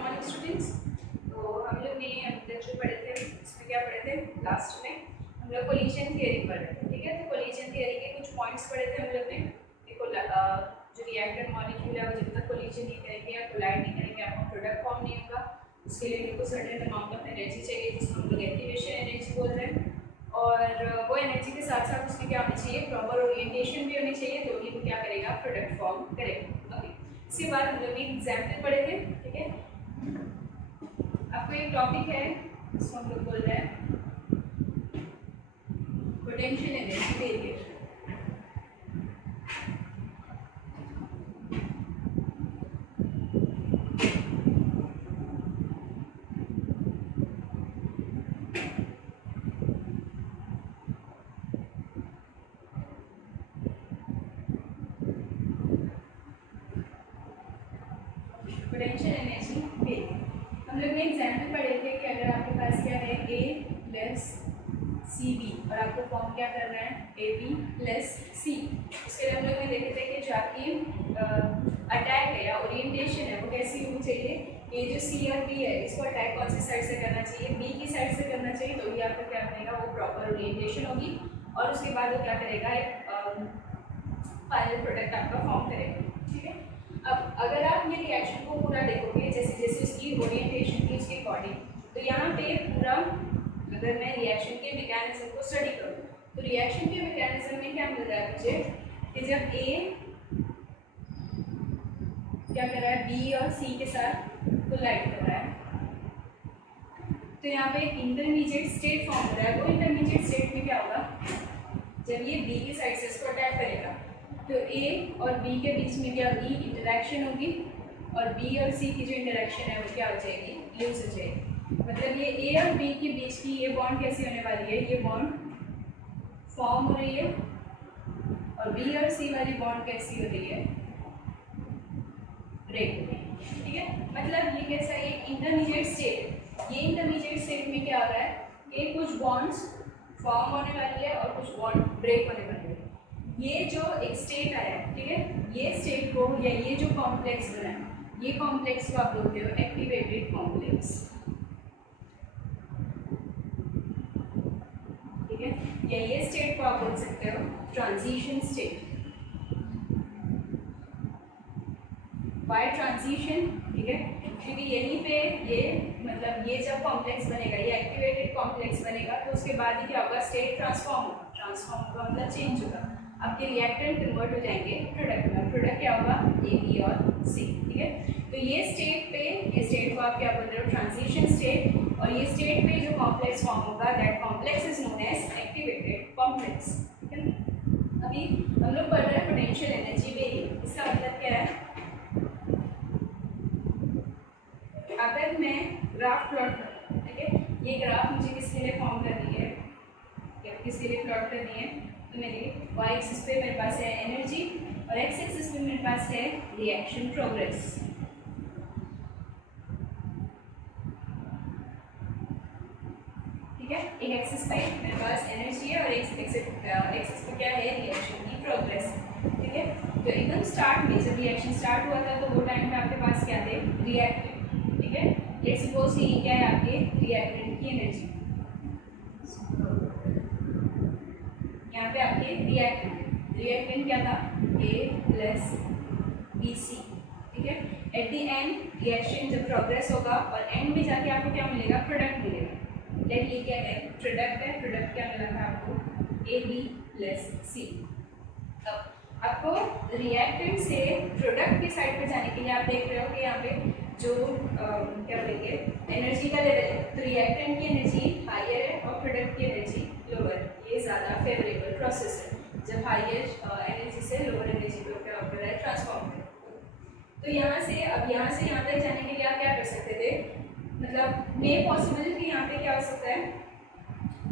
Morning students. तो हम लोग ने लेक्चर पढ़े थे, इसमें क्या पढ़े थे, लास्ट में हम लोग कोलिजन थियरी पढ़ रहे थे। ठीक है, तो कोलिजन थियरी के कुछ पॉइंट्स पढ़े थे हम लोग ने। देखो जो रिएक्टेंट मॉलिक्यूल है वो जब तक कोलिजन नहीं करेंगे या कोलाइड नहीं करेंगे आपका प्रोडक्ट फॉर्म नहीं होगा। उसके लिए मेरे को सर्टेन अमाउंट ऑफ एनर्जी चाहिए जिसको हम लोग एक्टिवेशन एनर्जी बोल रहे हैं। और वो एनर्जी के साथ साथ उसमें क्या होना चाहिए, प्रॉपर ओरिएंटेशन भी होनी चाहिए, तो ही वो क्या करेगा, प्रोडक्ट फॉर्म करेगा। ओके, इसके बाद हम लोग एक एग्जाम्पल पढ़े थे। ठीक है, आपको एक टॉपिक है जिसको हम लोग बोल रहे हैं potential energy variation. Potential energy variation हम लोग ने एग्जाम्पल पढ़े थे कि अगर आपके पास क्या है, ए प्लस सी बी और आपको फॉर्म क्या करना है, ए बी प्लस सी। उसके लिए हम लोग ने देखे थे कि जो आपकी अटैक है या ओरिएंटेशन है वो कैसी होनी चाहिए। ये जो सी और बी है इसको अटैक कौन सी साइड से करना चाहिए, बी की साइड से करना चाहिए, तो ये आपका क्या बनेगा, वो प्रॉपर ओरिएंटेशन होगी। और उसके बाद वो क्या करेगा, एक फाइनल प्रोडक्ट आपका फॉर्म करेगा। ठीक है, अब अगर आप ये रिएक्शन को पूरा देखोगे जैसे जैसे उसकी ओरिएंटेशन की उसके अकॉर्डिंग, तो यहाँ पे पूरा अगर मैं रिएक्शन के मैकेनिज्म को स्टडी करूँ तो रिएक्शन के मैकेनिज्म में क्या मिल रहा है मुझे कि जब ए क्या कर रहा है, बी और सी के साथ कोलाइड कर रहा है, तो यहाँ पे एक इंटरमीडिएट स्टेट फॉर्म हो रहा है। वो इंटरमीडिएट स्टेट में क्या होगा, जब ये बी की साइड से इसको अटैक करेगा तो ए और बी के बीच में क्या होगी, इंटरेक्शन होगी, और बी और सी की जो इंटरेक्शन है वो क्या हो जाएगी, लूज हो जाएगी। मतलब ये ए और बी के बीच की ये बॉन्ड कैसी होने वाली है, ये बॉन्ड फॉर्म हो रही है, और बी और सी वाली बॉन्ड कैसी हो रही है, ब्रेक हो रही है। ठीक है, मतलब ये कैसा है, ये इंटरमीडिएट स्टेट। ये इंटरमीडिएट स्टेट में क्या हो रहा है कि कुछ बॉन्ड्स फॉर्म होने वाली है और कुछ बॉन्ड ब्रेक होने वाली है। ये जो एक स्टेट आया है, ठीक है, ये स्टेट को या ये जो कॉम्प्लेक्स बना है, ये कॉम्प्लेक्स को आप बोलते हो एक्टिवेटेड कॉम्प्लेक्स। ठीक है, या ये स्टेट को आप बोल सकते हो ट्रांजिशन स्टेट। बाय ट्रांजिशन, ठीक है, क्योंकि यहीं पे ये मतलब ये जब कॉम्प्लेक्स बनेगा, ये एक्टिवेटेड कॉम्प्लेक्स बनेगा, तो उसके बाद ही क्या होगा, स्टेट ट्रांसफॉर्म होगा। ट्रांसफॉर्म का मतलब चेंज होगा, आपके रिएक्टेंट कन्वर्ट हो जाएंगे प्रोडक्ट में। प्रोडक्ट क्या होगा, ए बी और सी। ठीक है, तो ये स्टेट पे, ये स्टेट को आप क्या बोल रहे हो, ट्रांजिशन स्टेट। और ये स्टेट पे जो कॉम्प्लेक्स फॉर्म होगा, that complex is known as activated complex. ठीक है, अभी हम लोग पढ़ रहे हैं पोटेंशियल एनर्जी वेरिएशन। इसका मतलब क्या है, अगर मैं ग्राफ प्लॉट करूँ, ठीक है, ये ग्राफ मुझे किसके लिए फॉर्म करनी है या किसके लिए प्लॉट करनी है, तो मेरे वाई एक्सिस पे मेरे पास है एनर्जी और एक्स एक्सिस पे मेरे पास है रिएक्शन प्रोग्रेस। ठीक है, एक एक्सिस पे मेरे पास एनर्जी है और एक एक्सिस पे क्या है, रिएक्शन की प्रोग्रेस। ठीक है, तो एकदम स्टार्ट में जब रिएक्शन स्टार्ट हुआ था तो वो टाइम पे आपके पास क्या थे, रिएक्टेंट। ठीक है, लेट्स सपोज कि क्या है आपके रिएक्टेंट की एनर्जी, यहाँ पे आपके रिएक्टेंट क्या था, ए प्लस बी सी। ठीक है, एट द एंड रिएक्शन जब प्रोग्रेस होगा और एंड में जाके आपको क्या मिलेगा, प्रोडक्ट मिलेगा। लेट ये क्या है, प्रोडक्ट है, प्रोडक्ट क्या मिला था आपको, ए बी प्लस सी। अब आपको रिएक्टेंट से प्रोडक्ट की साइड पे जाने के लिए आप देख रहे हो कि यहाँ पे जो क्या बोलेंगे, एनर्जी का लेवल है, तो रिएक्टेंट की एनर्जी हायर है और प्रोडक्ट की एनर्जी लोअर। ये ज़्यादा फेवरेबल प्रोसेस है जब हायर एनर्जी से लोअर एनर्जी को क्या होता है, ट्रांसफॉर्म करें। तो यहाँ से अब यहाँ से यहाँ तक जाने के लिए आप क्या कर सकते थे, मतलब मे पॉसिबल कि यहाँ पे क्या हो सकता है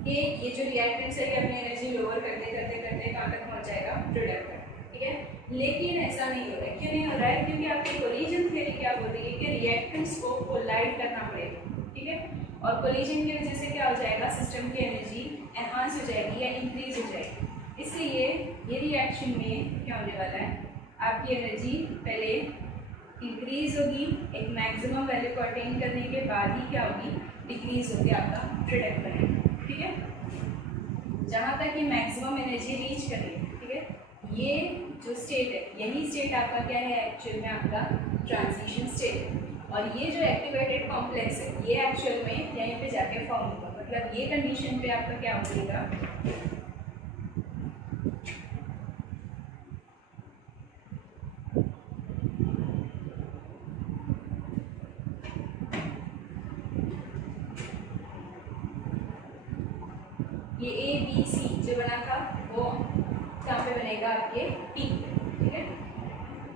कि ये जो रिएक्टेंट है ये अपनी एनर्जी लोअर करते करते करते कहाँ तक पहुँच जाएगा, प्रोडक्ट तक। ठीक है, लेकिन ऐसा नहीं हो रहा है। क्यों नहीं हो रहा है, क्योंकि आपकी कोलिजन थ्योरी क्या बोल रही है कि रिएक्टेंट्स को कोलाइड करना पड़ेगा। ठीक है, और कोलिजन की वजह से क्या हो जाएगा, सिस्टम की एनर्जी एनहांस हो जाएगी या इंक्रीज हो जाएगी। इसलिए ये रिएक्शन में क्या होने वाला है, आपकी एनर्जी पहले इंक्रीज इंक्रीज होगी, एक मैक्सिमम वैल्यू को अटेन करने के बाद ही क्या होगी, डिक्रीज होगी आपका प्रोडक्ट बनेगा। ठीक है, जहाँ तक ये मैक्सिमम एनर्जी रीच करेगी, ठीक है, ये जो स्टेट है यही स्टेट आपका क्या है, एक्चुअल में आपका ट्रांजिशन स्टेट है। और ये जो एक्टिवेटेड कॉम्प्लेक्स है ये एक्चुअल में यहीं पे जाके फॉर्म होगा, मतलब ये कंडीशन पे आपका क्या होगा, ये ए बी सी जो बना था वो कहाँ पे बनेगा, आपके पीक पे। ठीक है,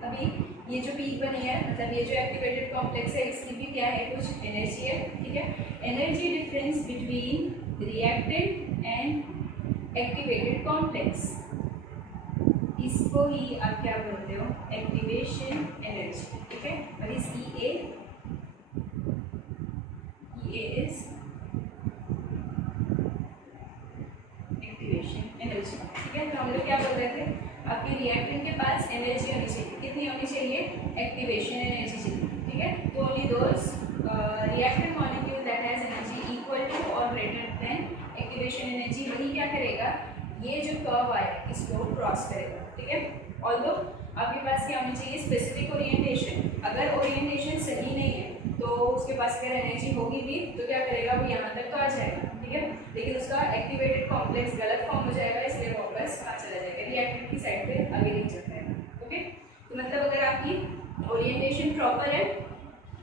अभी ये जो पीक बनी है, मतलब ये जो एक्टिवेटेड कॉम्प्लेक्स है इसकी भी क्या है, कुछ एनर्जी है। ठीक है, energy difference between reactant and activated complex, इसको ही आप क्या बोलते हो, एक्टिवेशन एनर्जी। ठीक है, और इस ई ए इज एनर्जी। ठीक है, तो हम लोग क्या बोल रहे थे, आपके रिएक्टेंट के पास एनर्जी होनी चाहिए, कितनी होनी चाहिए, एक्टिवेशन एनर्जी चाहिए। ठीक है, तो only those reactant molecule that has energy equal to और ग्रेटर देन एक्टिवेशन एनर्जी, वही क्या करेगा, ये जो कर्व आए इसको क्रॉस करेगा। ठीक है, ऑल्दो आपके पास क्या होनी चाहिए, स्पेसिफिक ओरिएंटेशन। अगर ओरिएंटेशन सही नहीं है तो उसके पास अगर एनर्जी होगी भी तो क्या करेगा, वो यहाँ तक तो आ जाएगा। ठीक है, लेकिन उसका एक्टिवेटेड कॉम्प्लेक्स गलत फॉर्म हो जाएगा, इसलिए वापस आ चला जाएगा, रिएक्टेंट की साइड पे आगे नहीं चल पाएगा। ओके, तो मतलब अगर आपकी ओरिएंटेशन प्रॉपर है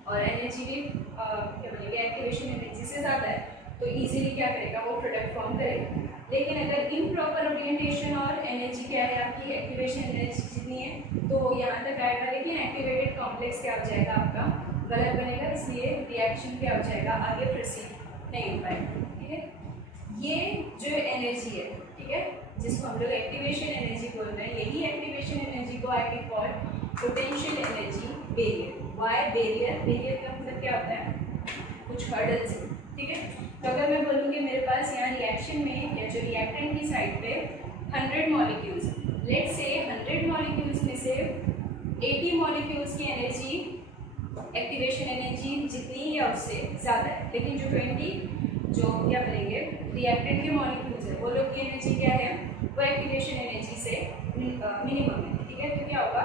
और एनर्जी भी क्या बोलेंगे, एक्टिवेशन एनर्जी से ज़्यादा है, तो इजीली क्या करेगा, वो प्रोडक्ट फॉर्म करेगा। लेकिन अगर इम्प्रॉपर ओरिएंटेशन और एनर्जी क्या है, आपकी एक्टिवेशन एनर्जी जितनी है तो यहाँ तक आएगा, लेकिन एक्टिवेटेड कॉम्प्लेक्स क्या हो जाएगा, आपका गलत बनेगा, इसलिए रिएक्शन क्या हो जाएगा, आगे प्रोसीड नहीं हो पाएगा। ठीक है, ये जो एनर्जी है, ठीक है, जिसको हम लोग एक्टिवेशन एनर्जी बोल रहे हैं, यही एक्टिवेशन एनर्जी को I can call potential energy barrier. Why barrier, barrier का मतलब क्या होता है, कुछ हर्डल्स। ठीक है, तो अगर मैं बोलूँ कि मेरे पास यहाँ रिएक्शन में या जो रिएक्टेंट की साइड पे 100 मॉलिक्यूल्स, लेट्स से 100 मॉलिक्यूल्स में से 80 मॉलिक्यूल्स की एनर्जी, एक्टिवेशन एनर्जी जितनी या उससे ज़्यादा है, लेकिन जो 20 जो क्या बोलेंगे रिएक्टेंट के मॉलिक्यूल्स है, वो लोग की एनर्जी क्या है, वो एक्टिवेशन एनर्जी से मिनिमम है। ठीक है, तो क्या होगा,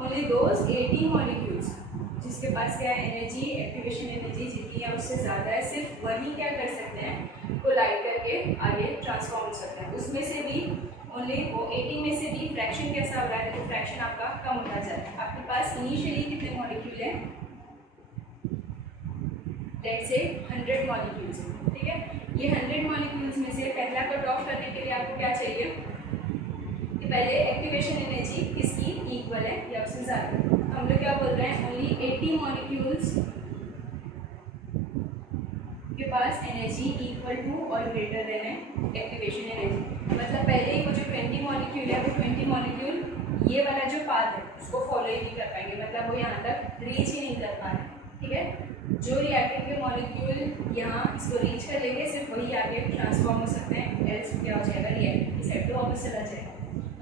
ओनली दोज 80 मॉलिक्यूल्स जिसके पास क्या है एनर्जी, एक्टिवेशन एनर्जी जितनी है उससे ज़्यादा है, सिर्फ वही क्या कर सकते हैं, कोलाइड करके आगे ट्रांसफॉर्म हो सकते हैं। उसमें से भी ओनली वो 80 में से भी फ्रैक्शन कैसा हो रहा है, तो फ्रैक्शन आपका कम होता जाता है। आपके पास इनिशियली कितने मॉलिक्यूल हैं, लेट्स से 100 मॉलिक्यूल्स हैं। ठीक है, ये 100 मॉलिक्यूल्स में से पहला कट ऑफ करने के लिए आपको क्या चाहिए, कि पहले एक्टिवेशन एनर्जी किसकी इक्वल है या उससे ज़्यादा। तो हम लोग क्या बोल रहे हैं, ओनली 80 मॉलिक्यूल्स के पास एनर्जी इक्वल टू और ग्रेटर देन है एक्टिवेशन एनर्जी। मतलब पहले ही वो जो 20 मॉलिक्यूल है, वो 20 मॉलिक्यूल ये वाला जो पाथ है उसको फॉलो ही नहीं कर पाएंगे, मतलब वो यहाँ तक रीच ही नहीं कर पा रहे। ठीक है, जो रिएक्टेंट के मॉलिक्यूल यहाँ इसको रीच कर लेंगे, सिर्फ वही आगे ट्रांसफॉर्म हो सकते हैं, एल्स क्या हो जाएगा, रिएक्टेंट की साइड पे वापस चला जाएगा।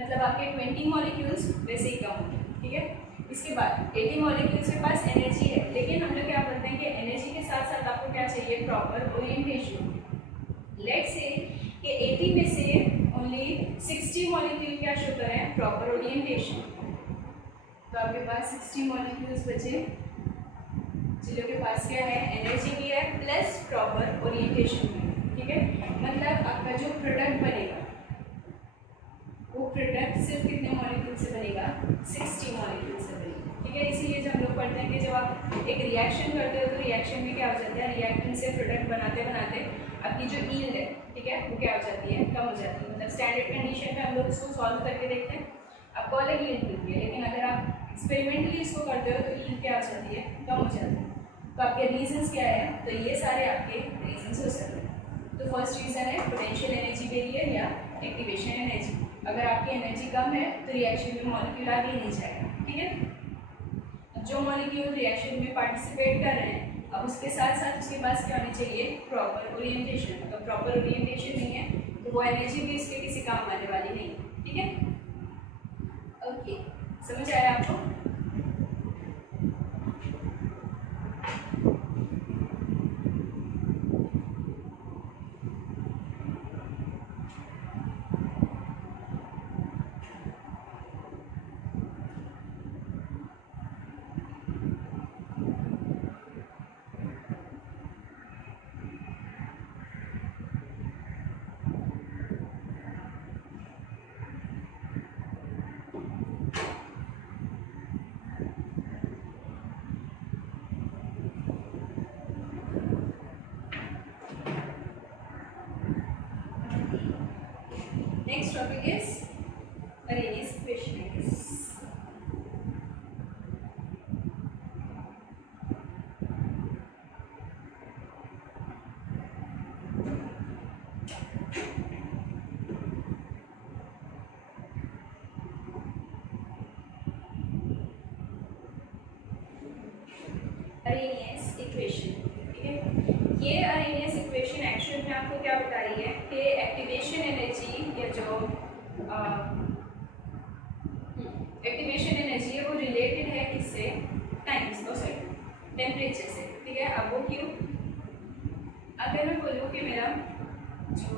मतलब आपके 20 मॉलिक्यूल्स वैसे ही कम होंगे। ठीक है, इसके बाद 80 मॉलिक्यूल्स के पास एनर्जी है, लेकिन हम लोग क्या बोलते हैं कि एनर्जी के साथ साथ आपको क्या चाहिए, प्रॉपर ओरिएंटेशन। लेट्स से कि 80 में से ओनली 60 मॉलिक्यूल क्या शो करें, प्रॉपर ओरिएंटेशन। तो आपके पास 60 मॉलिक्यूल्स बचे जिनके के पास क्या है, एनर्जी भी है प्लस प्रॉपर ओरिएंटेशन भी। ठीक है, मतलब आपका जो प्रोडक्ट बनेगा वो प्रोडक्ट सिर्फ कितने मॉलिक्यूल से बनेगा, 60 मॉलिक्यूल से बनेगा। ठीक है, इसीलिए जब हम लोग पढ़ते हैं कि जब आप एक रिएक्शन करते हो तो रिएक्शन में क्या हो जाता है, रिएक्टेंट से प्रोडक्ट बनाते बनाते आपकी जो यील्ड है, ठीक है, वो क्या हो जाती है, कम हो जाती है। मतलब स्टैंडर्ड कंडीशन में हम लोग इसको सॉल्व करके देखते हैं, आपको अलग यील्ड मिलती है, लेकिन अगर आप एक्सपेरिमेंटली इसको करते हो तो यील्ड क्या हो जाती है, कम हो जाती है। तो आपके रीजंस क्या है, तो ये सारे आपके रीजंस हो सकते हैं। तो फर्स्ट रीज़न है पोटेंशियल एनर्जी बैरियर या एक्टिवेशन एनर्जी। अगर आपकी एनर्जी कम है तो रिएक्शन में मॉलिक्यूल आगे नहीं जाएगा। ठीक है, अब जो मॉलिक्यूल रिएक्शन में पार्टिसिपेट कर रहे हैं, अब उसके साथ साथ उसके पास क्या होनी चाहिए, प्रॉपर ओरिएंटेशन। अगर प्रॉपर ओरिएंटेशन नहीं है तो वो एनर्जी भी उसके किसी काम आने वाली नहीं है। ठीक है, ओके, समझ आया आपको? Topic is Arrhenius equation, I guess. Arrhenius equation, ठीक है। ये Arrhenius equation एक्चुअल में आपको क्या बता रही है कि एक्टिवेशन एनर्जी या जो एक्टिवेशन एनर्जी है वो रिलेटेड है किससे, टाइम्स को सॉरी टेम्परेचर से, ठीक है। अब वो क्यों, अगर मैं बोलूँ कि मेरा जो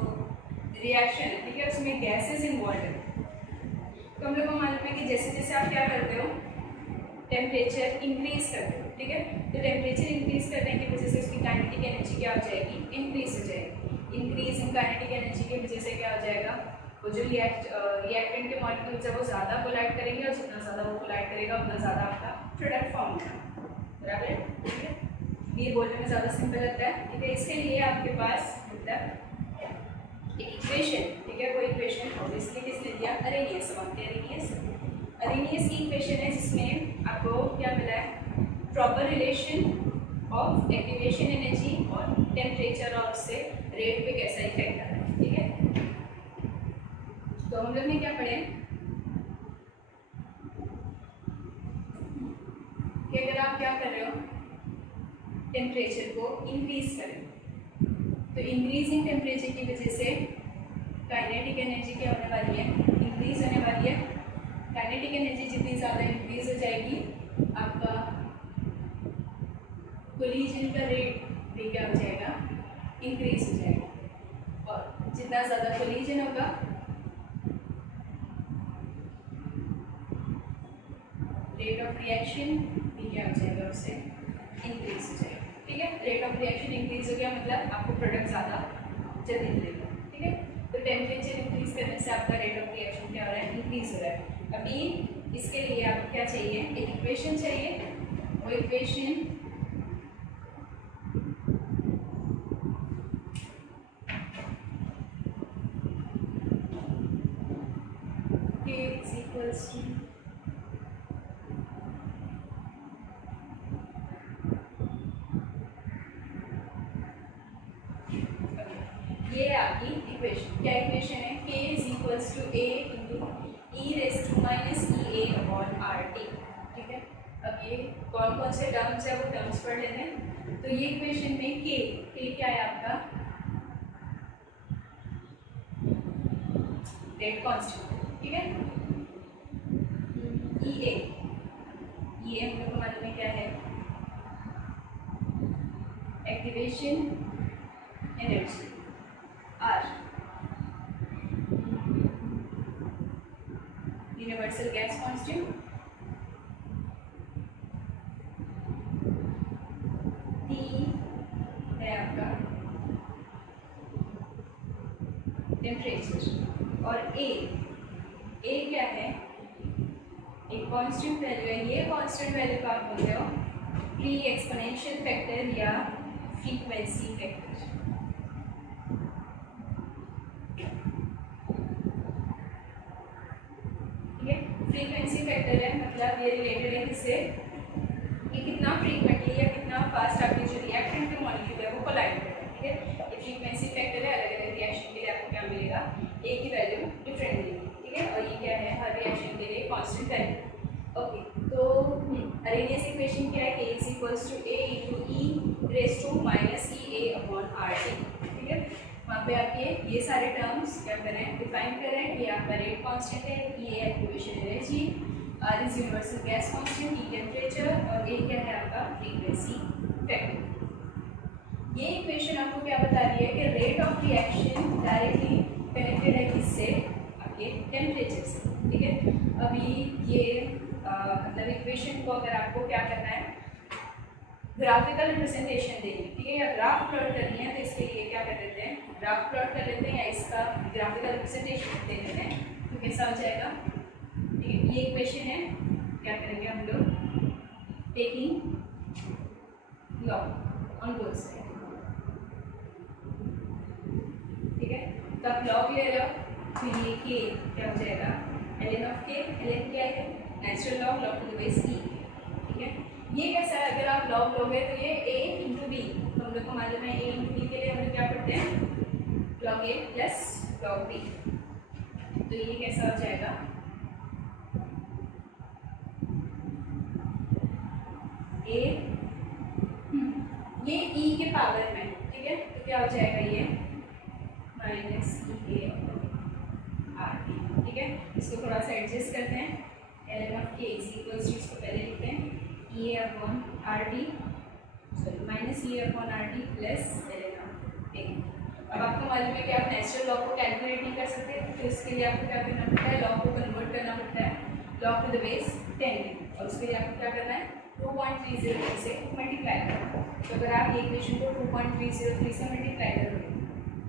रिएक्शन है, ठीक है, उसमें गैसेस इन्वॉल्व है, तो हम लोग को मालूम है कि जैसे जैसे आप क्या करते हो टेम्परेचर इंक्रीज करते हो, ठीक है, तो टेम्परेचर इंक्रीज करने की वजह से उसकी काइनेटिक एनर्जी क्या हो जाएगी, इंक्रीज हो जाएगी। इंक्रीज इन काइनेटिक एनर्जी की वजह से क्या हो जाएगा, वो जो रिएक्टेंट के मॉलिक्यूल्स है वो ज़्यादा कोलाइड करेंगे और जितना ज़्यादा वो कोलाइड करेगा उतना ज़्यादा आपका प्रोडक्ट फॉर्म होगा, बराबर है, ठीक है। ये बोलने में ज़्यादा सिंपल लगता है, ठीक है। इसके लिए आपके पास मतलब एक इक्वेशन, ठीक है, वो इक्वेशन ऑब्वियसली किसने दिया, अरेनियस, अरेनियस की इक्वेशन है जिसमें आपको क्या मिला है, proper relation of activation energy और टेम्परेचर और उससे रेट पे कैसा इफेक्ट आ रहा है, ठीक है। तो हम लोग ने क्या पढ़े कि अगर आप क्या कर रहे हो, टेम्परेचर को इंक्रीज करें, तो इंक्रीज इन टेम्परेचर की वजह से काइनेटिक एनर्जी क्या होने वाली है, इंक्रीज होने वाली है। काइनेटिक एनर्जी जितनी ज़्यादा इंक्रीज हो जाएगी आपका कोलिजन का रेट भी क्या हो जाएगा, इंक्रीज हो जाएगा, और जितना ज़्यादा कोलिजन होगा रेट ऑफ रिएक्शन भी क्या हो जाएगा, उससे इंक्रीज हो जाएगा, ठीक है। रेट ऑफ रिएक्शन इंक्रीज हो गया मतलब आपको प्रोडक्ट ज़्यादा जल्दी मिलेगा, ठीक है। तो टेम्परेचर इंक्रीज करने से आपका रेट ऑफ रिएक्शन क्या हो रहा है, इंक्रीज हो रहा है। अभी इसके लिए आपको क्या चाहिए, एक इक्वेशन चाहिए, वो equation K is equals to ये आपकी इक्वेशन, क्या इक्वेशन है, K is equals to A into e raise to minus E A upon R T, ठीक है। अब ये कौन कौन से टर्म्स है वो टर्म्स पढ़ लेते हैं। तो ये इक्वेशन में K क्या है आपका, रेट कांस्टेंट, ठीक है। ई ए हम लोग को मालूम है क्या है, activation energy, R universal gas constant, T है आपका टेम्परेचर, और ए क्या है, एक कांस्टेंट वैल्यू है। ये कांस्टेंट वैल्यू का आप बोलते हो प्री एक्सपोनेंशियल फैक्टर या फ्रीक्वेंसी फैक्टर, फ्रीक्वेंसी फैक्टर है, मतलब ये रिलेटेड है किससे, कि कितना फ्रीक्वेंटली या कितना फास्ट आपकी जो रिएक्टेंट के मॉलिक्यूल है वो कोलाइड करेगा, ठीक है। ये फ्रीक्वेंसी फैक्टर है, अलग अलग रिएक्शन के लिए आपको क्या मिलेगा, ए की वैल्यू डिफरेंट मिलेगी, ठीक है। और ये क्या है, हर रिएक्शन के लिए कांस्टेंट वैल्यू, ओके। तो अरेनियस इक्वेशन क्या है, K is equals to A into e raise to minus E A upon R T, ठीक है। वहाँ पे आपके ये सारे टर्म्स क्या करें, डिफाइन करें कि आपका रेट कांस्टेंट है, E है activation energy, R is universal gas constant, T temperature, और A क्या है आपका फ्रीक्वेंसी फैक्टर। ये इक्वेशन आपको क्या बता रही है कि rate of reaction directly connected है किससे, आपके टेम्परेचर से, ठीक है। अभी ये मतलब इक्वेशन को अगर आपको क्या करना है, ग्राफिकल रिप्रेजेंटेशन देनी है, ठीक है, या ग्राफ प्लॉट करनी है, तो इसके लिए क्या कर लेते हैं, ग्राफ प्लॉट कर लेते हैं या इसका ग्राफिकल रिप्रेजेंटेशन दे देते हैं, तो कैसा हो जाएगा, ठीक है। ये इक्वेशन है, क्या करेंगे हम लोग, taking log on both side, ठीक है। तो आप लॉग ले लो, फिर ये के क्या हो जाएगा ln ऑफ के, ln क्या है natural log, log to the base e, ठीक है। ये कैसा है, अगर आप लॉग लोगे तो ये a इंटू बी, तो हम लोग को मालूम है a इंटू बी के लिए हम लोग क्या पढ़ते हैं log a plus log B, तो ये कैसा हो जाएगा a ये e के पावर में, ठीक है, तो क्या हो जाएगा ये minus E A R T, ठीक है। इसको थोड़ा सा एडजस्ट करते हैं, ln of K is equals to, इसको पहले लिखते हैं E A upon R T, sorry minus E A upon R T plus ln of A. अब आपको मालूम है कि आप नेचुरल लॉग को कैलकुलेट नहीं कर सकते, तो इसके लिए आपको क्या करना पड़ता है, लॉग को कन्वर्ट करना पड़ता है लॉग टू द बेस 10, और उसके लिए आपको क्या करना है 2.303 से मल्टीप्लाई करना। तो अगर आप ये इक्वेशन को 2.303 से मल्टीप्लाई करोगे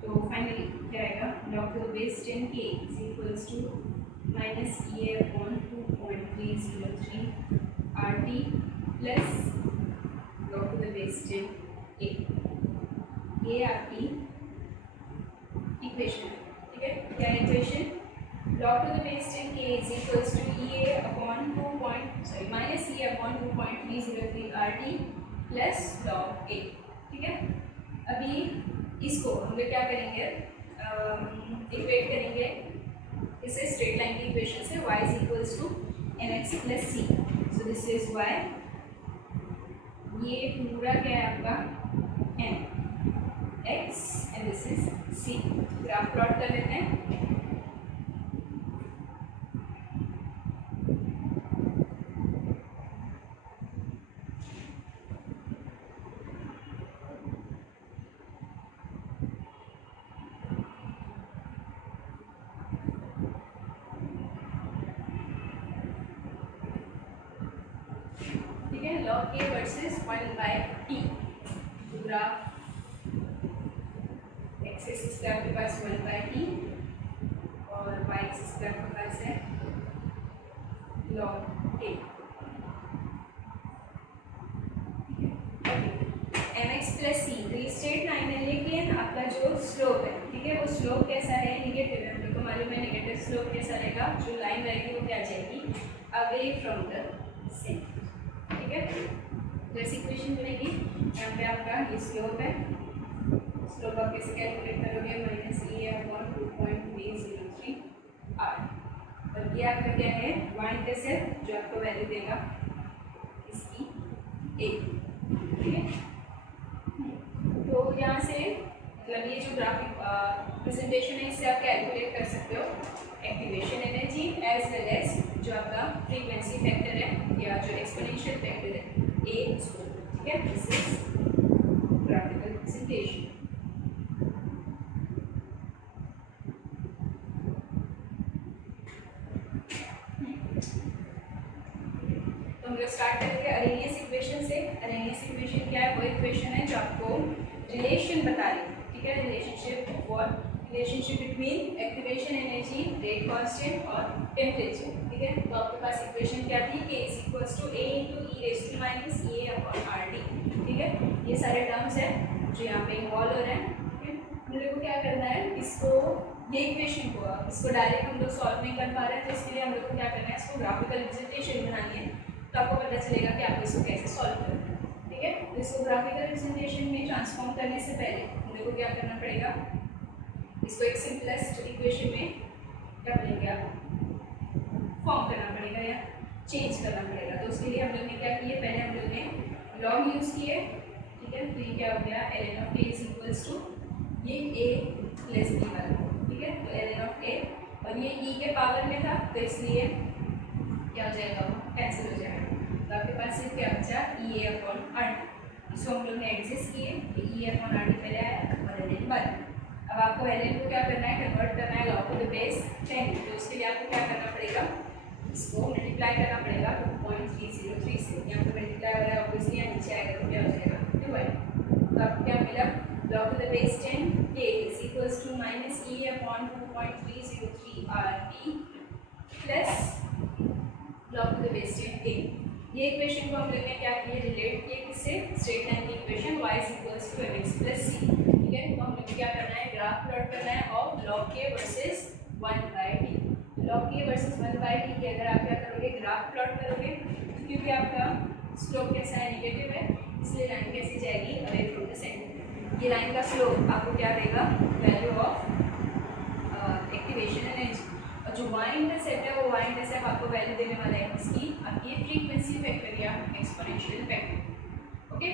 तो फाइनली क्या आएगा log to the base 10 k is equals to minus E A upon 2.303 R T plus log to the base 10 A. ये आपकी इक्वेशन है, ठीक है। क्या equation log to the base 10 k is equals to e a upon minus e upon 2.303 RT plus log a, ठीक है। अभी इसको हम लोग क्या करेंगे, इक्वेट करेंगे इसे स्ट्रेट लाइन की इक्वेशन से, y is equals to mx plus c, so this is y, ये पूरा क्या है आपका m x and this is c। Graph plot कर लेते हैं, log a versus 1 bye t, graph x axis पे आपके पास 1 बाय t और y एक्सिस पे आपके पास है log a, mx plus c। तो ये स्ट्रेट लाइन है, लेकिन आपका जो स्लोप है, ठीक है, वो स्लोप कैसा है निगेटिव है, हम लोग को मालूम है निगेटिव स्लोप कैसा रहेगा, जो लाइन रहेगी वो क्या जाएगी अवे फ्रॉम द सेंटर, ठीक है। जैसी इक्वेशन बनेगी यहाँ पे आपका ये स्लोप है, स्लोप आप कैसे कैलकुलेट करोगे minus E A upon 2.303 R, और ये आपका क्या है y इंटरसेप्ट जो आपको वैल्यू देगा इसकी a, ठीक है। तो यहाँ से मतलब ये जो ग्राफिक प्रेजेंटेशन है इससे आप कैलकुलेट कर सकते हो activation energy as well as जो आपका फ्रीक्वेंसी फैक्टर है या जो एक्सपोनेंशियल फैक्टर है ए उसको, ठीक है। This is graphical presentation. तो हम लोग स्टार्ट करेंगे अरेनियस इक्वेशन से। अरेनियस इक्वेशन क्या है, वो इक्वेशन है जो आपको रिलेशन बता रही है, ठीक है, रिलेशनशिप और relationship between activation energy, rate constant और टेम्परेचर, ठीक है। तो आपके पास इक्वेशन क्या थी, k is equals to a into e raise to minus A upon R T, ठीक है। ये सारे टर्म्स हैं जो यहाँ पे इन्वॉल्व हो रहे हैं, ठीक है। हम लोग को क्या करना है, इसको ये इक्वेशन को इसको डायरेक्ट हम लोग सॉल्व नहीं कर पा रहे हैं, तो इसके लिए हम लोग को क्या करना है, इसको ग्राफिकल रिप्रेजेंटेशन बनानी है, तो आपको पता चलेगा कि आपको इसको कैसे सॉल्व करना है, ठीक है। तो इसको ग्राफिकल रिप्रेजेंटेशन में ट्रांसफॉर्म करने से पहले हम लोग को क्या करना पड़ेगा, इसको एक सिंपलेस्ट इक्वेशन में क्या करेंगे आप फॉर्म करना पड़ेगा या चेंज करना पड़ेगा। तो उसके लिए हम लोग ने क्या किया, पहले हम लोग ने लॉग यूज़ किए, ठीक है। तो ये क्या हो गया ln of a is equals to ये a प्लस b वाला, ठीक है। तो ln ऑफ a और ये e के पावर में था तो इसलिए क्या हो जाएगा, वो कैंसिल हो जाएगा, तो आपके पास सिर्फ क्या बचा e a upon R T. इसको हम लोग ने एडजस्ट किए, तो e a upon R T पहले आया और ln बाद। अब आपको ln को क्या करना है, कन्वर्ट करना है लॉग टू द बेस 10, तो उसके लिए आपको क्या करना पड़ेगा, इसको मल्टीप्लाई करना पड़ेगा 2.303 से, यहाँ पे मल्टीप्लाई हो रहा है ऑब्वियसली, यहाँ नीचे आएगा तो क्या हो जाएगा 12। तो आपको क्या मिला log to the base 10 k is equals to minus e upon 2.303 RT plus log to the base 10 k। ये इक्वेशन को हम लोग ने क्या किया, रिलेट किया किससे, स्ट्रेट लाइन की equation y is equals to mx plus c, ठीक है। तो हम लोग क्या करना है, ग्राफ प्लॉट करना है of log k versus 1/t। log a versus 1/t की अगर आप क्या करोगे, ग्राफ प्लॉट करोगे, तो क्योंकि आपका स्लोप कैसा है, नेगेटिव है, इसलिए लाइन कैसी जाएगी, अवे फ्रॉम द सेंटर। ये लाइन का स्लोप आपको क्या देगा, वैल्यू ऑफ एक्टिवेशन एनर्जी। और जो वाई इंटरसेप्ट है, वो वाई इंटरसेप्ट आपको वैल्यू देने वाला है इसकी, आपकी फ्रीक्वेंसी फैक्टर या एक्सपोनेंशियल फैक्टर। ओके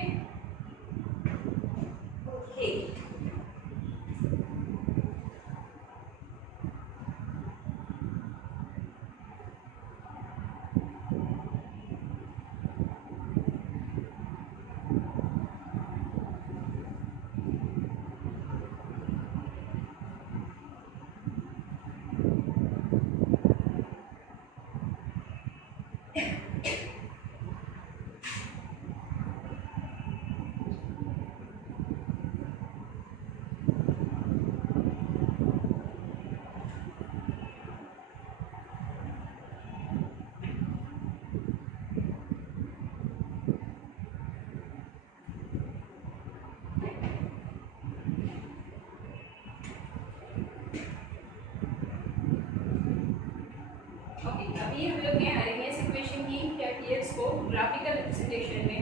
ओके अभी हम लोग ने आरएमएस इक्वेशन की क्या की है, इसको ग्राफिकल रिप्रेजेंटेशन में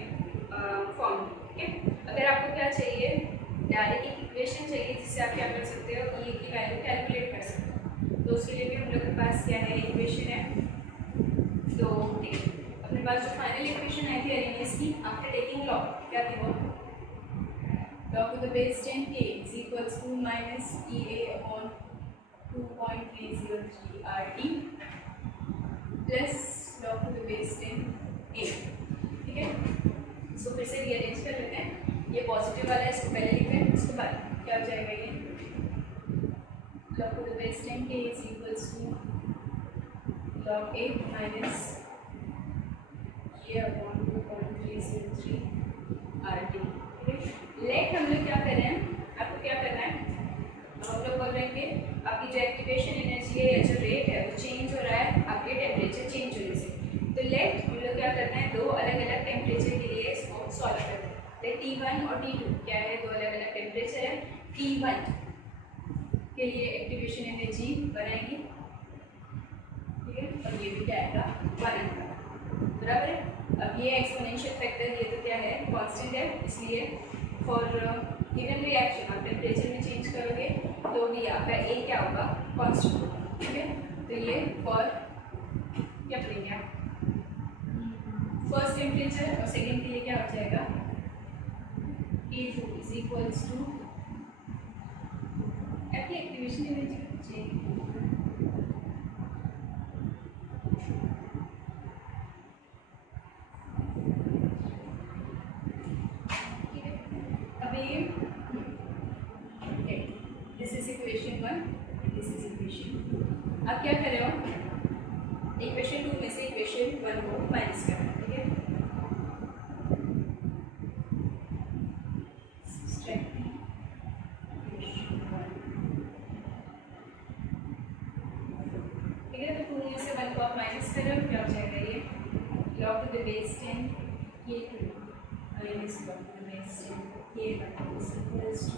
फॉर्म। ठीक है, अगर आपको क्या चाहिए, डायरेक्ट एक इक्वेशन चाहिए जिससे आप क्या कर सकते हो, ई की वैल्यू कैलकुलेट कर सकते हो, तो उसके लिए भी हम लोग के पास क्या है, इक्वेशन है। तो अपने पास जो फाइनल इक्वेशन आई थी आरएमएस की आफ्टर टेकिंग लॉग, क्या थी वो, log to the base 10k is equals to minus EA upon 2.303 RT plus log to the base 10a। ठीक है, इसको फिर से रीअरेंज कर लेते हैं। ये पॉजिटिव वाला है, इसको पहले लिखते हैं, उसके बाद क्या हो जाएगा, ये log to the base 10k is equals to log a minus a upon 2.303 RT। Late हम लोग क्या कर रहे हैं, आपको क्या करना है, हम लोग बोल रहे हैं कि आपकी जो एक्टिवेशन एनर्जी है या जो रेट है वो चेंज हो रहा है आपके टेम्परेचर चेंज होने से। तो लेट हम लोग क्या करना है, दो अलग अलग टेम्परेचर के लिए इसको सॉल्व करते हैं। लेट T1 और T2 क्या है, दो अलग अलग टेम्परेचर है। T1 के लिए एक्टिवेशन एनर्जी बनाएगी, ठीक है, और ये भी क्या आएगा, 1 आएगा, बराबर है। अब ये एक्सपोनेंशियल फैक्टर, ये तो क्या है, कांस्टेंट है, इसलिए फॉर गिवन रिएक्शन आप टेम्परेचर में चेंज करोगे तो भी आपका ए क्या होगा, कांस्टेंट होगा। ठीक है, तो ये फॉर क्या करेंगे आप, फर्स्ट टेम्परेचर और सेकेंड के लिए क्या हो जाएगा, T2 इज इक्वल्स टू आपकी एक्टिवेशन एनर्जी चाहिए, अब क्या कर रहे हो, इक्वेशन 2 में से इक्वेशन 1 को माइनस करना है। ठीक है, ठीक है, तो 2 में से 1 को आप माइनस कर रहे हो, क्या हो जाएगा, ये log to the base 10 ये 2 minus log to the base 10 ये 1 is equals to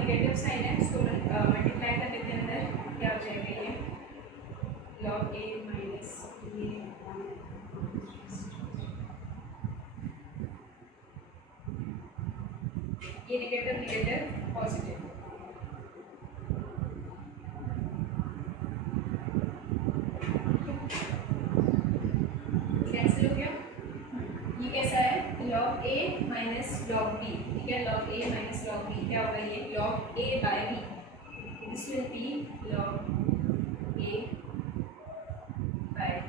negative sign है, उसको मल्टीप्लाई करने के अंदर क्या हो जाएगा, ये log a माइनस ये नेगेटिव नेगेटिव पॉजिटिव, कैंसिल हो गया। ये कैसा है, log a minus log b। ठीक है, log a minus log b क्या होगा, ये log a by b, this will be log a by b।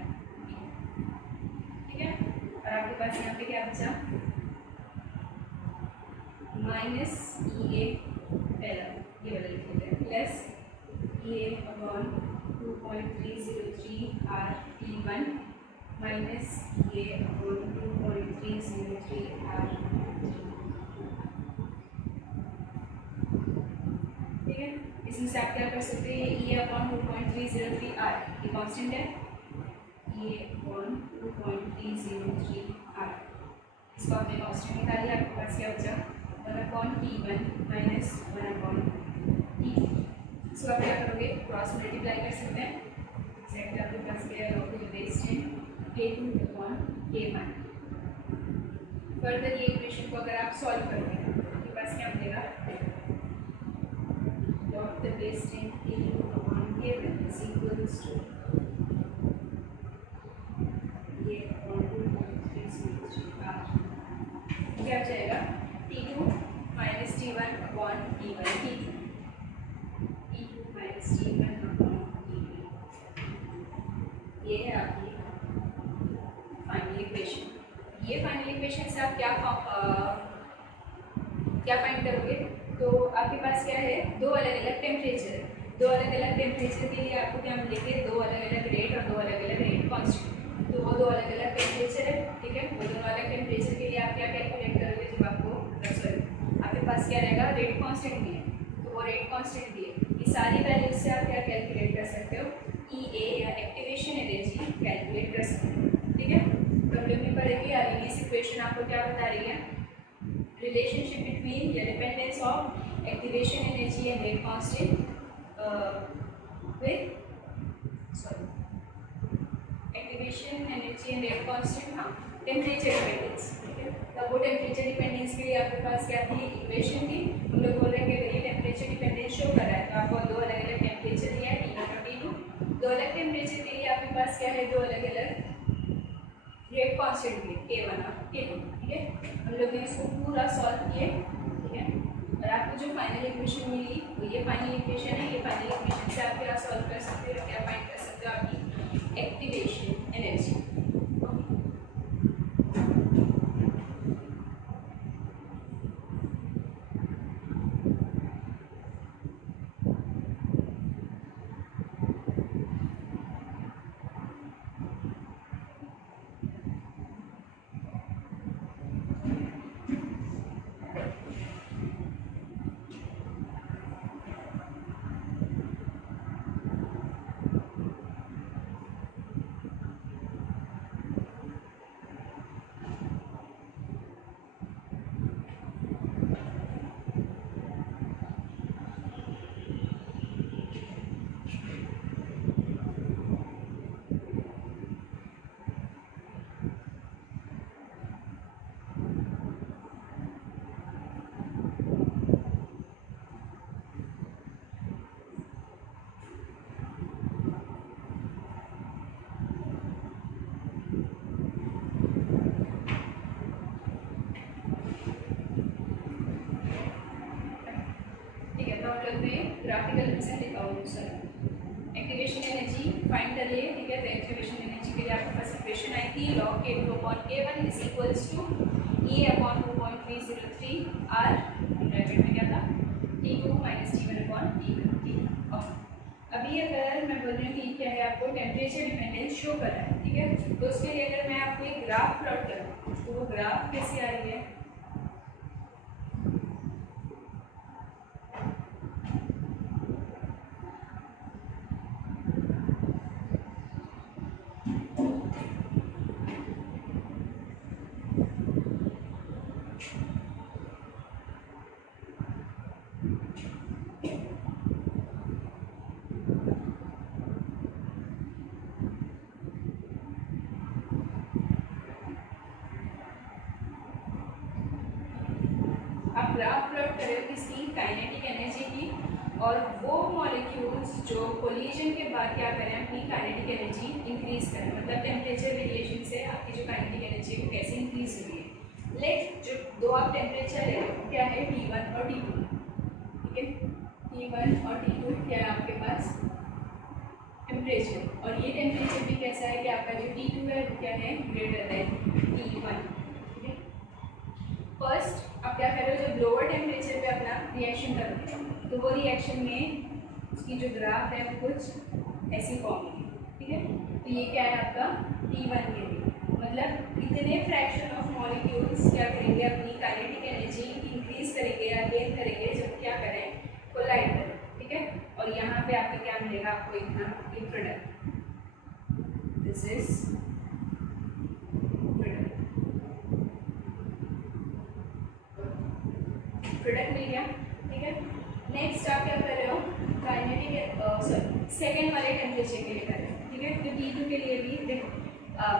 ठीक है, और आपके पास यहाँ पे क्या बचा, माइनस ई ए पहला ये वाला लिख लेते हैं, plus E A upon 2.303 R T1 minus ये अपॉन 2.303 आर, ठीक है। इसमें से आप क्या कर सकते हैं, ये अपॉन 2.303 आर ये कांस्टेंट है, ये अपॉन 2.303 आर, इसको आपने कांस्टेंट निकाल लिया, आपके पास क्या बचा 1/T1 माइनस 1/T2। इसको आप क्या करोगे, क्रॉस मल्टीप्लाई कर सकते हैं, सेकंड आपके पास क्या है बेस 10 K2/K1। फर्दर ये इक्वेशन को अगर आप सॉल्व करोगे आपके पास क्या मिलेगा, log the base 10 K2/K1 is equals to ये अपॉन 2.303 आर, क्या हो जाएगा T2 minus T1/T1 T2 minus T1/T1, ये है आपकी फाइनल इक्वेशन। ये फाइनल इक्वेशन से आप क्या फाइंड करोगे, तो आपके पास क्या है, दो अलग अलग टेम्परेचर, दो अलग अलग टेम्परेचर के लिए आपको क्या मिलेंगे, दो अलग अलग रेट और दो अलग अलग रेट कांस्टेंट। तो वो दो अलग अलग टेम्परेचर है, ठीक है। वो दोनों अलग टेम्परेचर के लिए आप क्या कैलकुलेट करोगे, जब आपको सॉरी आपके पास क्या रहेगा, रेट कांस्टेंट भी है, तो वो रेट कांस्टेंट भी है, ये सारी वैल्यूज से आप क्या कैलकुलेट कर सकते हो, EA या एक्टिवेशन एनर्जी कैलकुलेट कर सकते हो, ठीक है। तो हम लोग में पढ़ेगी आर्गेनियस इक्वेशन आपको क्या बता रही है, relationship between the dependence of activation energy and rate constant with activation energy and rate constant, हाँ टेम्परेचर डिपेंडेंस, ठीक है। तब वो टेम्परेचर डिपेंडेंस के लिए आपके पास क्या थी, इक्वेशन थी। हम लोग बोल रहे हैं कि अगर ये टेम्परेचर डिपेंडेंस शो कर रहा है तो आपको दो अलग अलग टेम्परेचर दिया है, T1 और T2। दो अलग टेम्परेचर के लिए आपके पास क्या है, दो अलग अलग रेट कांस्टेंट भी, K1 और K2, ठीक है। हम लोग ने इसको पूरा सॉल्व किए, ठीक है। और आपको जो फाइनल इक्वेशन मिली वो ये फाइनल इक्वेशन है। ये फाइनल इक्वेशन से आप क्या सॉल्व कर सकते हो, क्या फाइंड कर सकते हो, आपकी एक्टिवेशन एनर्जी। ग्राफिकल रिप्रेजेंट लिखा हुआ सर, एक्टिवेशन एनर्जी फाइंड करिए, ठीक है। तो एक्टिवेशन एनर्जी के लिए आपके पास इक्वेशन आई थी, log K2/K1 is equals to E/2.303 R, bracket में क्या था, T2 माइनस T1/T1। अभी अगर मैं बोल रही हूँ कि क्या है, आपको टेम्परेचर डिपेंडेंस शो कर रहा है, ठीक है। तो उसके लिए अगर मैं आपको एक ग्राफ प्लॉट करूँ तो वो ग्राफ कैसी आ रही है, आप ग्राफ प्लॉट कर रहे हो किसकी, काइनेटिक एनर्जी की, और वो मॉलिक्यूल्स जो कोलिजन के बाद क्या करें, अपनी काइनेटिक एनर्जी इंक्रीज करें, मतलब टेम्परेचर वेरिएशन से आपकी जो काइनेटिक एनर्जी है वो कैसे इंक्रीज हो रही है। लेकिन जो दो आप टेम्परेचर है वो क्या है, T1 और T2, ठीक है। T1 और T2 क्या है आपके पास, टेम्परेचर, और ये टेम्परेचर भी कैसा है कि आपका जो T2 है वो क्या है, ग्रेटर देन T1। फर्स्ट आप क्या कर रहे हो, जब लोअर टेम्परेचर पे अपना रिएक्शन करोगे तो वो रिएक्शन में उसकी जो ग्राफ है वो कुछ ऐसी फॉर्म होगी, ठीक है। तो ये क्या है आपका T1 के लिए, मतलब इतने फ्रैक्शन ऑफ मॉलिक्यूल्स क्या करेंगे, अपनी काइनेटिक एनर्जी इंक्रीज करेंगे या गेन करेंगे जब क्या करें, कोलाइड करें, ठीक है। और यहाँ पे आपको क्या मिलेगा, आपको इतना एक प्रोडक्ट, दिस इज प्रोडक्ट मिल गया, ठीक है। नेक्स्ट आप क्या कर रहे हो, काइनेटिक सेकेंड वाले टेम्परेचर के लिए कर रहे हो, ठीक है। तो T2 के लिए भी देखो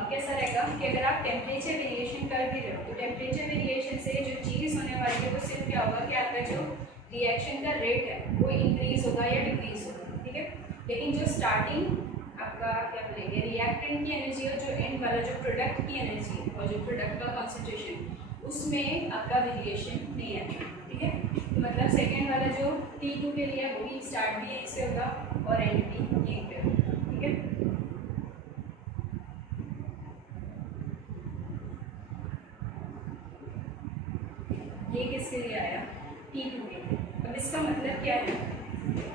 कैसा रहेगा कि अगर आप टेम्परेचर वेरिएशन कर भी रहे हो तो टेम्परेचर वेरिएशन से जो चीज़ होने वाली है वो सिर्फ क्या होगा कि आपका जो रिएक्शन का रेट है वो इंक्रीज होगा या डिक्रीज होगा, ठीक है। लेकिन जो स्टार्टिंग आपका क्या बोलेंगे रिएक्टेंट की एनर्जी और जो एंड वाला जो प्रोडक्ट की एनर्जी और जो प्रोडक्ट का कॉन्सेंट्रेशन उसमें आपका वेरिएशन नहीं आता, ठीक है। तो मतलब सेकेंड वाला जो T2 के लिए वो भी स्टार्ट भी इससे होगा और एंड भी यहीं पे होगा, ठीक है। ये किसके लिए आया, T2 के लिए। अब इसका मतलब क्या है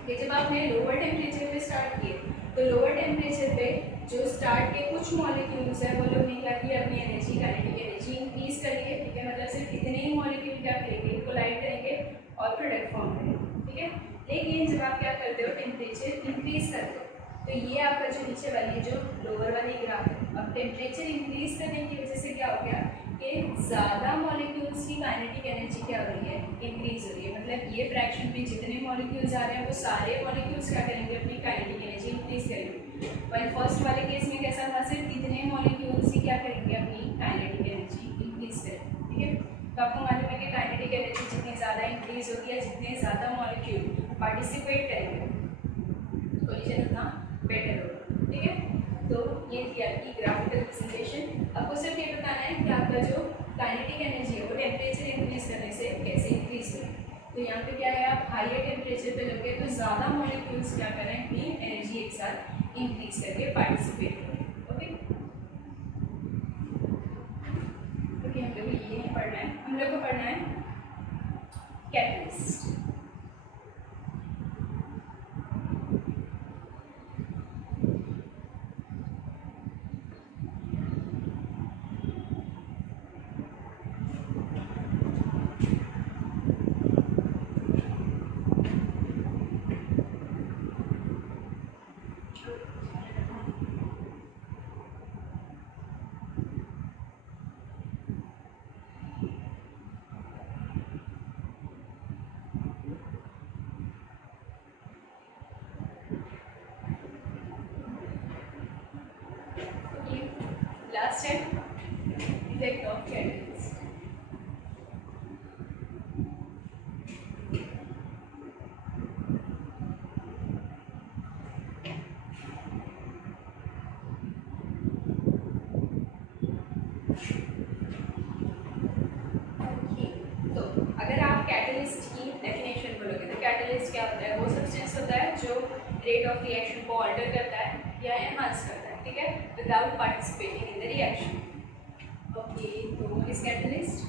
कि जब आपने लोअर टेम्परेचर पे स्टार्ट किए तो लोअर टेम्परेचर पे जो स्टार्ट के कुछ मॉलिक्यूल्स हैं वो लोग नहीं क्या किए, अपनी एनर्जी काइनेटिक एनर्जी इंक्रीज करेंगे, ठीक है। मतलब सिर्फ इतने ही मॉलिक्यूल क्या करेंगे, कोलाइड करेंगे और प्रोडक्ट फॉर्म करेंगे, ठीक है। लेकिन जब आप क्या करते हो, टेम्परेचर इंक्रीज करते हो तो ये आपका जो नीचे वाली जो लोअर वाली ग्राफ है, अब टेम्परेचर इंक्रीज करने की वजह से क्या हो गया कि ज़्यादा मॉलिक्यूल्स की काइनेटिक एनर्जी क्या हो रही है, इंक्रीज हो रही है। मतलब ये फ्रैक्शन में जितने मॉलिक्यूल्स आ रहे हैं वो सारे मॉलिक्यूल्स क्या करेंगे, अपनी काइनेटिक एनर्जी इंक्रीज करेंगे। पर फर्स्ट वाले केस में कैसा था, सिर्फ इतने मॉलिक्यूल्स ही क्या करेंगे, अपनी काइनेटिक एनर्जी इंक्रीज करेंगे, ठीक है। तो आपको मालूम है कि काइनेटिक एनर्जी जितनी ज़्यादा इंक्रीज होगी या जितने ज़्यादा मॉलिक्यूल पार्टिसिपेट करेंगे कोलिजन उतना बेटर होगा, ठीक है। तो ये थी आपकी ग्राफिकल प्रेजेंटेशन। आपको सिर्फ ये बताना है कि आपका जो काइनेटिक एनर्जी है वो टेम्परेचर इंक्रीज करने से कैसे इंक्रीज करें। तो यहाँ पे क्या है, आप हाइयर टेम्परेचर पे लगे तो ज़्यादा मॉलिक्यूल्स क्या करें, अपनी एनर्जी एक साथ इंक्रीज करके पार्टिसिपेट करें, ओके। ओके, हम लोग ये नहीं पढ़ना है, हम लोग को पढ़ना है catalyst. Last step, effect of catalyst. तो अगर आप कैटलिस्ट की डेफिनेशन बोलोगे तो कैटलिस्ट क्या होता है, वो सब्सटेंस होता है जो रेट ऑफ रिएक्शन को ऑल्टर करता है या एनहांस करता है, ठीक है, without participating in the reaction, okay. तो व्हाट इज कैटलिस्ट?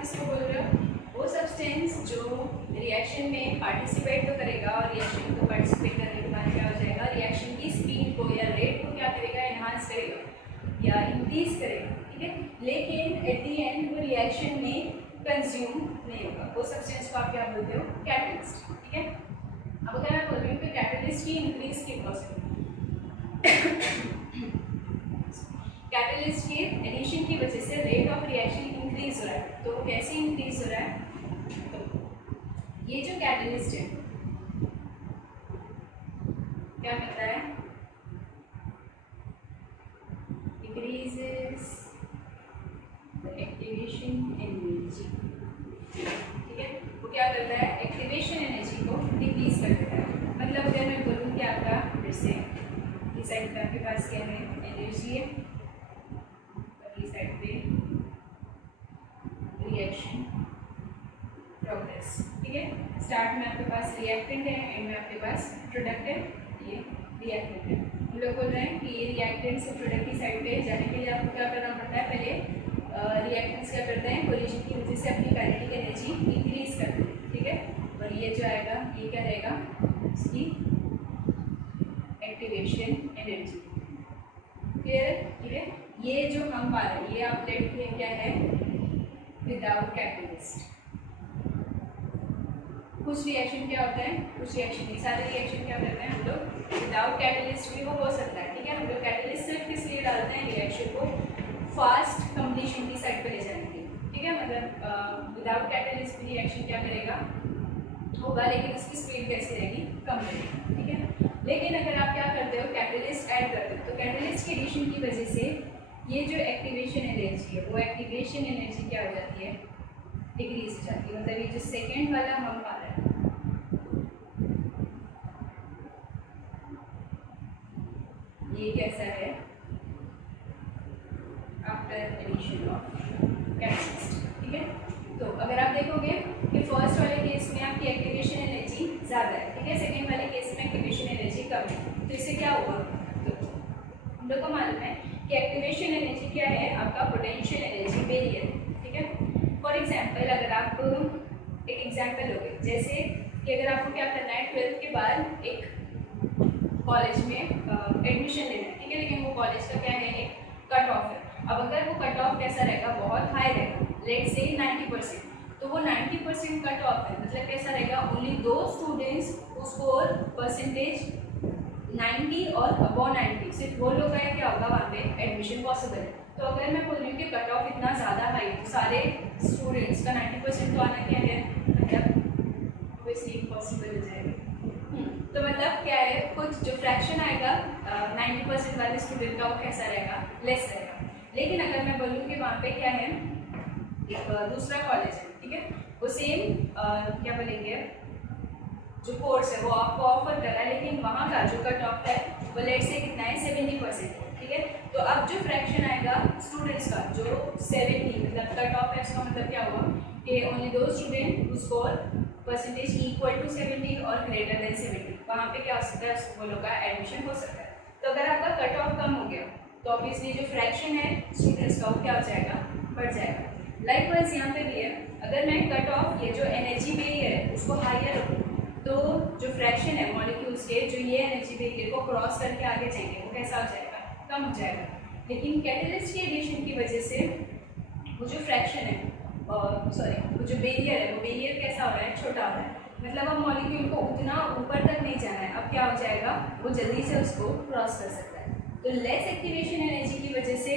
किसको बोल रहे हो, वो सब्सटेंस जो रिएक्शन में पार्टिसिपेट तो करेगा और रिएक्शन को पार्टिसिपेट करने के बाद क्या हो जाएगा, रिएक्शन की स्पीड को या रेट को क्या करेगा, एनहांस करेगा या इंक्रीज करेगा, ठीक है। लेकिन एट दी एंड वो रिएक्शन में कंज्यूम नहीं होगा, वो सब्सटेंस को आप क्या बोलते हो, कैटलिस्ट, ठीक है। अब अगर मैं बोल रही हूँ कि कैटलिस्ट की इंक्रीज की प्रोसेस, कैटलिस्ट के एडिशन की वजह से रेट ऑफ रिएक्शन इंक्रीज हो रहा है, तो कैसे इंक्रीज हो रहा है, तो ये जो कैटलिस्ट है क्या करता है, डिक्रीजेस द एक्टिवेशन एनर्जी। ठीक है, वो क्या करता है, एक्टिवेशन एनर्जी को डिक्रीज कर देता है। मतलब अगर मैं बोलूँ कि आपका फिर से इस साइड पे आपके पास क्या है, एनर्जी है, और इस साइड पे रिएक्शन प्रोग्रेस। ठीक है, स्टार्ट में आपके पास रिएक्टेंट है, एंड में आपके पास प्रोडक्ट है, ये रिएक्टेंट है। हम लोग बोल रहे हैं कि ये रिएक्टेंट से प्रोडक्ट की साइड पे जाने के लिए आपको क्या करना पड़ता है, पहले रिएक्टेंट्स क्या करते हैं, कोलिजन की वजह से अपनी काइनेटिक एनर्जी इंक्रीज करते हैं। ठीक है, और ये जो आएगा ये क्या रहेगा, इसकी एक्टिवेशन एनर्जी। क्लियर है? ये जो हम पा रहे हैं ये आप लेट किए क्या है, विदाउट कैटलिस्ट। कुछ रिएक्शन क्या होता है, कुछ रिएक्शन नहीं, सारे रिएक्शन क्या करते हैं हम लोग विदाउट कैटलिस्ट भी वो हो सकता है। ठीक है, हम लोग कैटलिस्ट सिर्फ इसलिए डालते हैं रिएक्शन को फास्ट कंप्लीशन की साइड पर ले जाने के लिए। ठीक है, मतलब विदाउट कैटलिस्ट भी रिएक्शन क्या करेगा, होगा, लेकिन उसकी स्पीड कैसी रहेगी, कम रहेगी। ठीक है, लेकिन अगर आप क्या करते हो, कैटलिस्ट ऐड करते हो, तो कैटलिस्ट के एडिशन की वजह से ये जो एक्टिवेशन एनर्जी है वो एक्टिवेशन एनर्जी क्या हो जाती है, डिक्रीज हो जाती है। मतलब ये जो सेकेंड वाला हम पा रहे हैं, ये कैसा है, आफ्टर एडिशन ऑफ कैटलिस्ट। ठीक है, तो अगर आप देखोगे कि फर्स्ट वाले केस में आपकी एक्टिवेशन एनर्जी ज़्यादा है, ठीक है, सेकेंड वाले केस में एक्टिवेशन एनर्जी कम है, तो इससे क्या हुआ, तो हम लोग को मालूम है कि एक्टिवेशन एनर्जी क्या है, आपका पोटेंशियल एनर्जी वेरिएबल। ठीक है, फॉर एग्जांपल अगर आप एक एग्जांपल लोगे, जैसे कि अगर आपको क्या करना है, 12th के बाद एक कॉलेज में एडमिशन लेना है। ठीक है, लेकिन वो कॉलेज का क्या है, एक कट ऑफ है। अब अगर वो कट ऑफ कैसा रहेगा, बहुत हाई रहेगा, लेट से 90%, तो वो 90% कट ऑफ है, मतलब कैसा रहेगा, ओनली दो स्टूडेंट्स हु स्कोर परसेंटेज 90 और अबव 90, सिर्फ वो लोग का क्या होगा वहाँ पे एडमिशन पॉसिबल है। तो अगर मैं बोल रही हूँ कि कट ऑफ इतना ज़्यादा हाई है, तो सारे स्टूडेंट्स का 90% तो आना क्या है, मतलब ऑब्वियसली पॉसिबल हो जाएगा। तो मतलब क्या है, कुछ जो फ्रैक्शन आएगा 90% वाले स्टूडेंट का वो कैसा रहेगा, लेस रहेगा। लेकिन अगर मैं बोलूँ कि वहाँ पे क्या है, एक दूसरा कॉलेज है, ठीक है, वो सेम क्या बोलेंगे, जो कोर्स है वो आपको ऑफर कर रहा है, लेकिन वहाँ का जो कट ऑफ है वो लेट से कितना है, 70%। ठीक है, तो अब जो फ्रैक्शन आएगा स्टूडेंट्स का जो 70 मतलब कट ऑफ है, उसका मतलब क्या हुआ कि ओनली दो student score percentage equal to 70 और ग्रेटर देन 70, वहाँ पे क्या हो सकता है, वो लोग का एडमिशन हो सकता है। तो अगर आपका कट ऑफ कम हो गया तो ऑब्वियसली जो फ्रैक्शन है स्टूडेंट्स का वो क्या हो जाएगा, बढ़ जाएगा। लाइकवाइज यहाँ पे भी है, अगर मैं कट ऑफ ये जो एनर्जी बेरियर है उसको हायर रखूँ, तो जो फ्रैक्शन है मॉलिक्यूल्स के जो ये एनर्जी बेरियर को क्रॉस करके आगे जाएंगे वो कैसा हो जाएगा, कम हो जाएगा। लेकिन कैटलिस्ट के एडिशन की वजह से वो जो फ्रैक्शन है वो जो बेरियर है वो बेरियर कैसा हो रहा है, छोटा हो रहा है, मतलब अब मॉलिक्यूल को उतना ऊपर तक नहीं जाना है, अब क्या हो जाएगा, वो जल्दी से उसको क्रॉस कर सकता है। तो लेस एक्टिवेशन एनर्जी की वजह से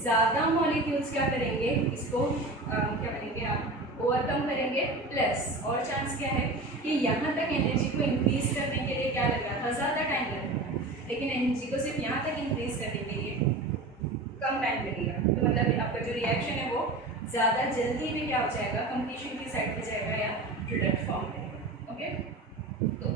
ज़्यादा मॉलिक्यूल्स क्या करेंगे, इसको क्या करेंगे, आप ओवरकम करेंगे। प्लस और चांस क्या है कि यहाँ तक एनर्जी को इंक्रीज करने के लिए क्या लग रहा था, ज़्यादा टाइम लगेगा, लेकिन एनर्जी को सिर्फ यहाँ तक इंक्रीज करने के लिए कम टाइम लगेगा। तो मतलब आपका जो रिएक्शन है वो ज़्यादा जल्दी भी क्या हो जाएगा, कंप्लीशन की साइड पे जाएगा या प्रोडक्ट फॉर्म करेगा। ओके, तो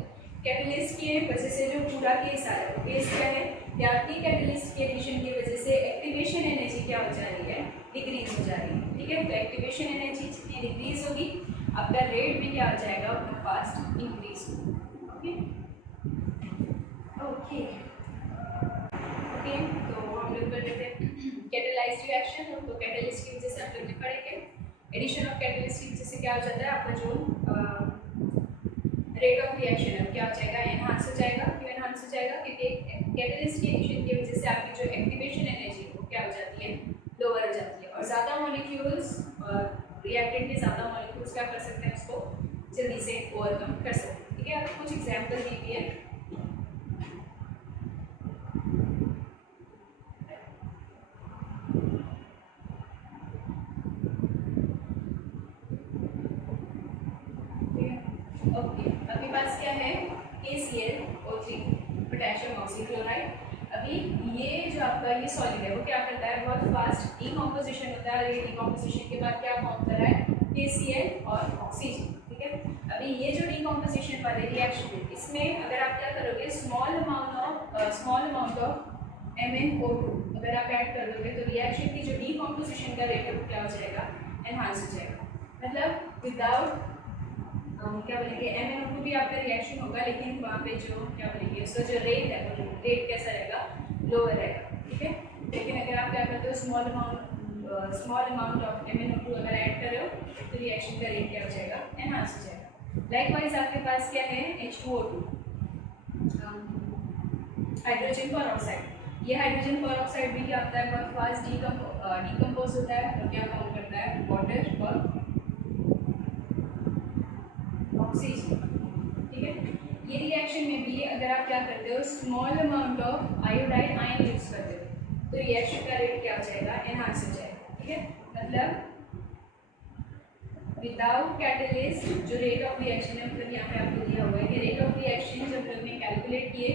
कैटलिस्ट की वजह से जो पूरा केस आया वो केस क्या है कि आपकी कैटलिस्ट के एडिशन की वजह से एक्टिवेशन एनर्जी क्या हो जा रही है, डिक्रीज हो जा रही है। ठीक है, तो एक्टिवेशन एनर्जी जितनी डिक्रीज होगी आपका रेट भी क्या हो जाएगा, उतना फास्ट इंक्रीज होगा। ओके ओके ओके, तो हम लोग कर लेते हैं कैटलाइज्ड रिएक्शन। तो कैटलिस्ट की वजह से आप लोग ने पढ़ेंगे एडिशन ऑफ कैटलिस्ट की वजह से क्या हो जाता है, आपका जो रेट ऑफ रिएक्शन है क्या हो जाएगा, एनहांस हो जाएगा। क्यों एनहांस हो जाएगा, क्योंकि कैटलिस्ट की एडिशन की वजह से आपकी जो एक्टिवेशन एनर्जी है वो क्या हो जाती है, लोअर हो जाती है, और ज़्यादा मॉलिक्यूल्स रिएक्टेंट के ज़्यादा मॉलिक्यूल्स क्या कर सकते हैं, उसको जल्दी से ओवरकम कर सकते हैं। ठीक है, आपको कुछ एग्जाम्पल दी गई है। ओके, आपके पास क्या है, KCl O3, but potassium oxychloride. अभी ये जो आपका ये सॉलिड है वो क्या करता है, बहुत फास्ट डीकम्पोजिशन होता है, और ये डीकम्पोजिशन के बाद क्या फॉर्म कर रहा है, KCl और ऑक्सीजन। ठीक है, अभी ये जो डीकम्पोजिशन वाले रिएक्शन है, इसमें अगर आप क्या करोगे, स्मॉल अमाउंट ऑफ MnO2 अगर आप ऐड कर दोगे तो रिएक्शन की जो डीकम्पोजिशन का रेट है वो क्या हो जाएगा, एनहांस हो जाएगा। मतलब विदाउट क्या बोलेंगे, MnO2 भी आपका रिएक्शन होगा, लेकिन वहाँ पे जो क्या बोलेंगे उसका जो रेट है वो रेट कैसा रहेगा, लोअर रहेगा। ठीक है, लेकिन अगर आप क्या करते हो, स्मॉल अमाउंट ऑफ MnO2 अगर ऐड कर रहे हो तो रिएक्शन का रेट क्या हो जाएगा, एनहांस हो जाएगा। लाइकवाइज आपके पास क्या है, H2O2 हाइड्रोजन परऑक्साइड। ये हाइड्रोजन परऑक्साइड भी क्या होता है, बहुत फास्ट डीकम्पोज होता है और क्या फॉर्म करता है, वाटर और ऑक्सीजन। ठीक है, ये रिएक्शन में भी अगर आप क्या करते हो, small amount of iodide ion use करते हो तो रिएक्शन का रेट क्या हो जाएगा, एनहांस हो जाएगा। ठीक है, मतलब विदाउट कैटलिस्ट जो रेट ऑफ रिएक्शन है, मतलब यहाँ पे आपको दिया हुआ है कि रेट ऑफ रिएक्शन जब हमने कैलकुलेट किए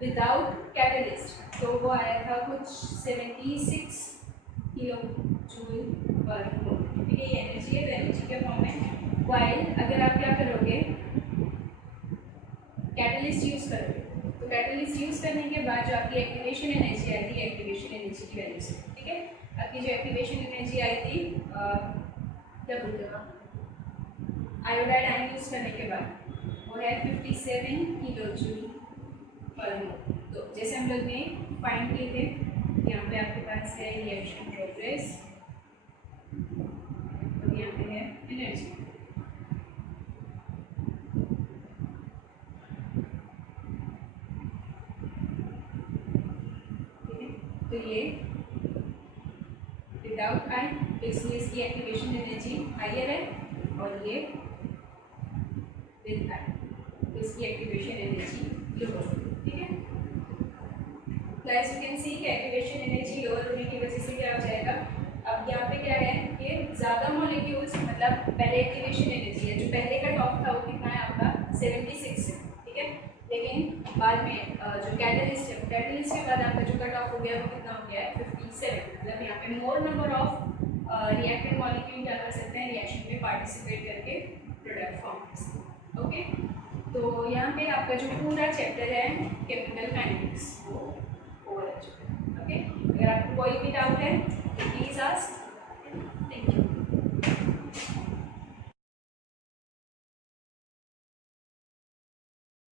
विदाउट कैटलिस्ट तो वो आया था कुछ 76 किलो जूल पर मोल। ठीक है, ये एनर्जी है, तो एनर्जी के फॉर्म में। वाइल अगर आप क्या करोगे, कैटलिस्ट यूज करोगे तो कैटलिस्ट यूज करने के बाद जो आपकी एक्टिवेशन एनर्जी आई थी, एक्टिवेशन एनर्जी की वैल्यू से, ठीक है, आपकी जो एक्टिवेशन एनर्जी आई थी क्या बोलते हो आयोडाइड आयन यूज करने के बाद वो है 57 किलो जूल पर मोल। तो जैसे हम लोग ने फाइंड किए थे, यहाँ पे आपके पास है रिएक्शन प्रोग्रेस और यहाँ पे है एनर्जी। तो ये विदाउट आयन, तो इसलिए इसकी एक्टिवेशन एनर्जी हाइयर है, और ये विद आयन तो इसकी एक्टिवेशन एनर्जी लोअर। ठीक है, गाइस यू कैन सी कि एक्टिवेशन एनर्जी लोअर होने की वजह से क्या हो जाएगा, अब यहाँ पे क्या है कि ज़्यादा मॉलिक्यूल्स, मतलब पहले एक्टिवेशन एनर्जी है, जो पहले का टॉप था वो कितना है आपका 76 है। ठीक है, लेकिन बाद में जो कैटलिस्ट है, कैटलिस्ट के बाद आपका जो कट ऑफ हो गया वो कितना हो गया है 57। मतलब यहाँ पे मोर नंबर ऑफ रिएक्टेड मॉलिक्यूल क्या कर सकते हैं, रिएक्शन में पार्टिसिपेट करके प्रोडक्ट फॉर्म कर सकते हैं। ओके, तो यहाँ पे आपका जो पूरा चैप्टर है केमिकल काइनेटिक्स वो ओवर हो चुका है। ओके, अगर आपको कोई भी डाउट है